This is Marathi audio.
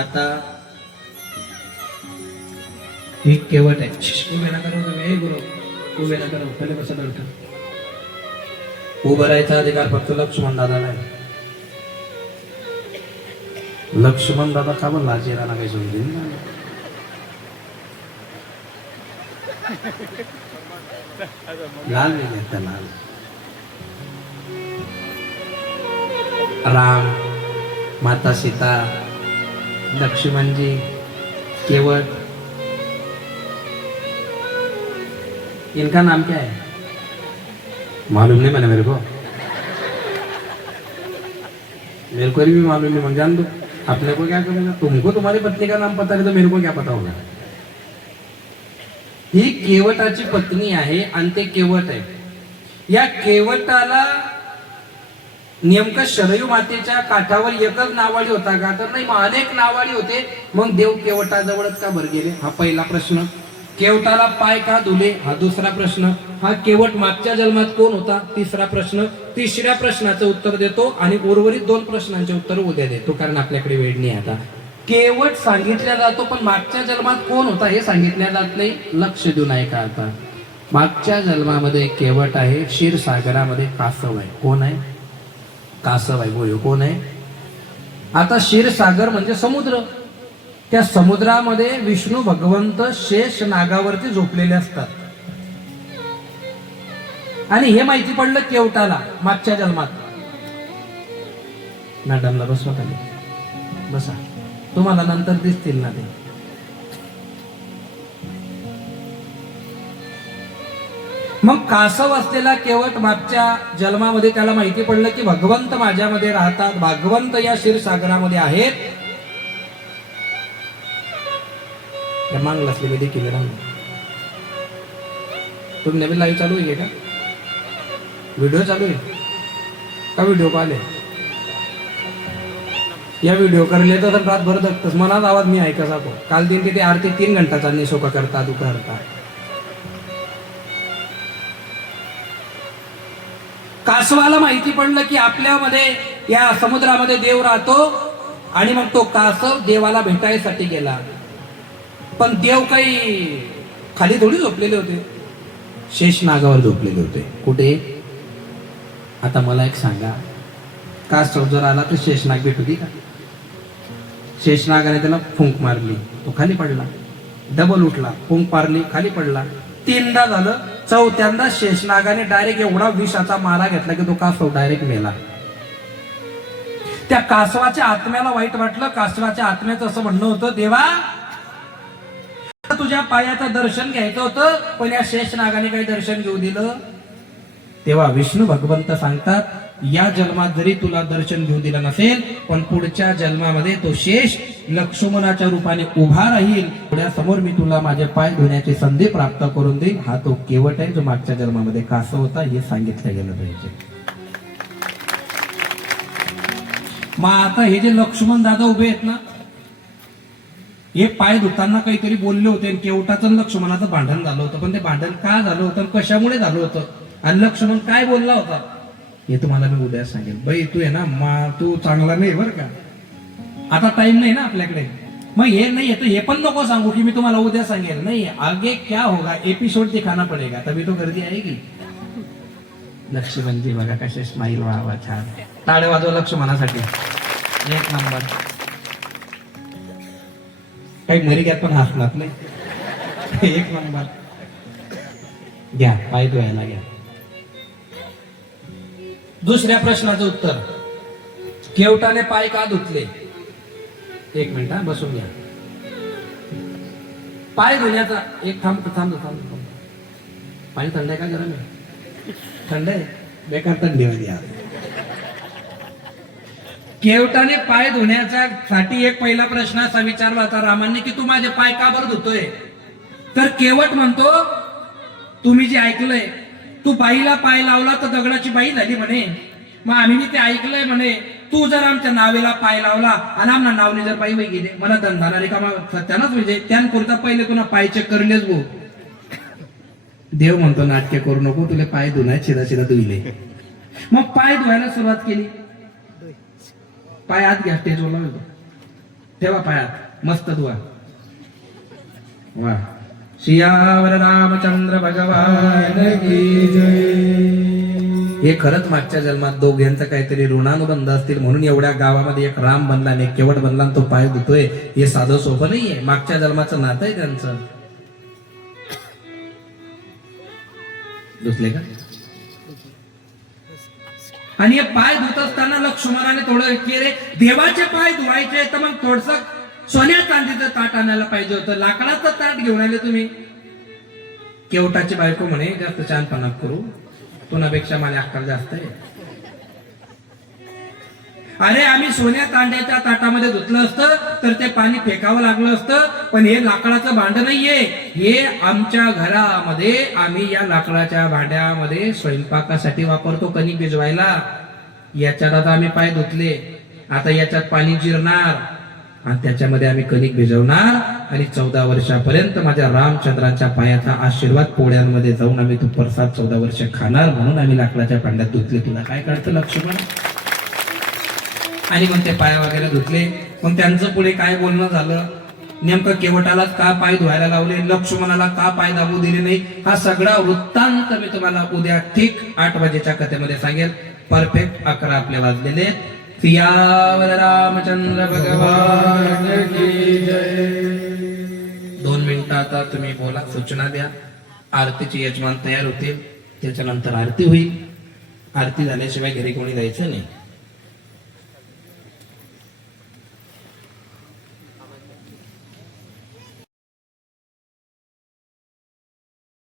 आता ही केवट आहे. उभे नका राहू तुम्ही. हे गुरु उभे नका राहू. पहिले कसं करतो उभं राहायचा अधिकार फक्त लक्ष्मण दादाला आहे. लक्ष्मण दादा का बरं लाजेला ना काही समजेल ना. लाल वेगळे त्या लाल राम माता सीता लक्ष्मणजी केवट, इनका नाम क्या है मालूम नहीं मैंने मेरे को भी मालूम नहीं. जान दो अपने को क्या करेगा. तुमको तुम्हारी पत्नी का नाम पता नहीं तो मेरे को क्या पता होगा. ही केवटाची पत्नी आहे आणि ते केवट आहे. या केवटाला नेमकं शरयू मातेच्या काठावर एकच नावाडी होता का तर नाही, मग अनेक नावाडी होते. मग देव केवटाजवळच का भर गेले हा पहिला प्रश्न. केवटाला पाय का धुले हा दुसरा प्रश्न. हा केवट मागच्या जन्मात कोण होता तिसरा प्रश्न. तिसऱ्या प्रश्नाचं उत्तर देतो आणि उर्वरित दोन प्रश्नांचे उत्तर उद्या देतो कारण आपल्याकडे वेळ नाही. आता केवट सांगितल्या जातो पण मागच्या जन्मात कोण होता हे सांगितल्या जात नाही. लक्ष देऊन ऐका. आता मागच्या जन्मामध्ये केवट आहे. क्षीरसागरामध्ये कासव आहे. कोण आहे कासव आहे. बोल कोण आहे. आता क्षीरसागर म्हणजे समुद्र. त्या समुद्रामध्ये विष्णू भगवंत शेष नागावरती झोपलेले असतात आणि हे माहिती पडलं केवटाला मागच्या जन्मात. मॅडमला बसवा खाली बसा, तुम्हाला नंतर दिसतील ना ते. मग कासव असलेला केवट मागच्या जन्मामध्ये त्याला माहिती पडलं की भगवंत माझ्यामध्ये राहतात, भगवंत या क्षीरसागरामध्ये आहेत. मांग असलेले देखील राहून तुम्ही नवीन लाईव्ह चालू आहे का. व्हिडिओ चालू आहे का. व्हिडिओ कॉल आहे. या व्हिडिओ करले तर रातभर जगतस मनात आवाज मी ऐका जातो. काल दिन तिथे आरती 3 घंटाचा निशोका करता तू करता. कासवाला माहिती पडलं की आपल्यामध्ये या समुद्रामध्ये देव राहतो आणि मग तो कासव देवाला भेटायसाठी गेला. पण देव काही खाली थोडी झोपलेले होते, शेषनागावर झोपलेले होते. कुठे. आता मला एक सांगा, कासव जर आला तर शेषनाग भेटू का. शेषनागाने त्याला फुंक मारली तो खाली पडला. डबल उठला फुंक मारली खाली पडला. 3दा झालं. चौथ्यांदा शेषनागाने डायरेक्ट एवढा विषाचा मारा घेतला की तो कासव डायरेक्ट मेला. त्या कासवाच्या आत्म्याला वाईट वाटलं. कासवाच्या आत्म्याचं असं म्हणणं होतं देवा तुझ्या पायाचं दर्शन घ्यायचं होतं पण या शेषनागाने काही दर्शन घेऊ दिलं. तेव्हा विष्णू भगवंत सांगतात या जन्मात जरी तुला दर्शन घेऊ दिलं नसेल पण पुढच्या जन्मामध्ये तो शेष लक्ष्मणाच्या रूपाने उभा राहील. पुढ्या समोर मी तुला माझे पाय धुण्याची संधी प्राप्त करून देईल. हा तो केवट आहे जो मागच्या जन्मामध्ये कासव होता हे सांगितलं गेलं पाहिजे. मग आता हे जे लक्ष्मण दादा उभे आहेत ना हे पाय धुताना काहीतरी बोलले होते आणि केवटाचं लक्ष्मणाचं भांडण झालं होतं. पण ते भांडण का झालं होतं कशामुळे झालं होतं आणि लक्ष्मण काय बोलला होता हे तुम्हाला मी उद्या सांगेन. बाई तू आहे ना तू चांगला नाही बरं का, आता टाइम नाही ना आपल्याकडे. मग हे नाही येतं हे पण नको सांगू की मी तुम्हाला उद्या सांगेल. नाही, आगे क्या होगा एपिसोड दिखाना पडेगा, तभी तो गर्दी आएगी. लक्ष्मणजी बघा कसे स्माईल वा छान. टाळे वाजवा लक्ष्मणासाठी. एक नंबर. काही मरिक्यात पण हसणार नाही. एक नंबर. घ्या पाय धुवायला घ्या. दुसऱ्या प्रश्नाचं उत्तर, केवटाने पाय का धुतले? एक मिनिट हा, बसून घ्या. पाय धुण्याचा एक थांब. पाणी थंड आहे का गरम आहे? थंड आहे. बेकार थंडी होती. केवटाने पाय धुण्याच्या साठी एक पहिला प्रश्न असा विचारला होता रामाने की तू माझे पाय का बरं धुतोय? तर केवट म्हणतो, तुम्ही जे ऐकलंय, तू बाईला पाय लावला तर दगडाची बाई झाली म्हणे. मग आम्ही ते ऐकलंय म्हणे, तू जर आमच्या नावेला पाय लावला आणि आमना नावने जर पायी वही गेले, मला धंदा रिकामा सत्यानच म्हणजे त्यानपुरता पहिले तुला पाय चेक करलेच गो. देव म्हणतो नाटके करू नको, तुला पाय धुनाय शिरा धुईले. मग पाय धुवायला सुरुवात केली. पाय आत घ्या, स्टेजवर लावतो, ठेवा पायात, मस्त धुवा. वा. सियावर रामचंद्र भगवान की जय. हे खरंच मागच्या जन्मात दोघांचा काहीतरी ऋणानुबंध असतील म्हणून एवढ्या गावामध्ये एक राम बनला आणि एक केवट बनला आणि तो पाय धुतोय. हे साधं सोपं नाहीये, मागच्या जन्माचं नातं आहे त्यांचं. धुतले का? आणि हे पाय धुत असताना लक्ष्मणाने थोडं की रे देवाचे पाय धुवायचे तर मग थोडस सोन्या चांदीचं ताट आणायला पाहिजे होतं, लाकडाचं ताट घेऊन आले तुम्ही. केवटाची बायको म्हणे जास्त छानपणा करू, तुनापेक्षा मला अक्कल जास्त आहे. अरे आम्ही सोन्या तांड्याच्या ताटामध्ये धुतलं असतं तर ते पाणी फेकावं लागलं असतं, पण हे लाकडाचं भांड नाहीये. हे आमच्या घरामध्ये आम्ही या लाकडाच्या भांड्यामध्ये स्वयंपाकासाठी वापरतो, कणिक भिजवायला. याच्यात आता आम्ही पाय धुतले, आता याच्यात पाणी जिरणार आणि त्याच्यामध्ये आम्ही कणिक भिजवणार आणि 14 वर्षापर्यंत माझ्या रामचंद्राच्या पायाचा आशीर्वाद पोळ्यांमध्ये जाऊन आम्ही तो प्रसाद 14 वर्ष खाणार, म्हणून आम्ही लाकडाच्या भांड्यात धुतले. तुला काय कळतं लक्ष्मण? आणि मग ते पाय वगैरे धुतले. मग त्यांचं पुढे काय बोलणं झालं, नेमकं केवटालाच का पाय धुवायला लावले, लक्ष्मणाला का पाय दाबू दिले नाही, हा सगळा वृत्तांत मी तुम्हाला उद्या ठीक 8 वाजेच्या कथेमध्ये सांगेल. परफेक्ट 11 आपले वाजलेले. सियावर रामचंद्र भगवान की जय. 2 मिनिटं आता तुम्ही बोला, सूचना द्या. आरतीचे यजमान तयार होतील, त्याच्यानंतर आरती होईल. आरती झाल्याशिवाय घरी कोणी जायचं नाही.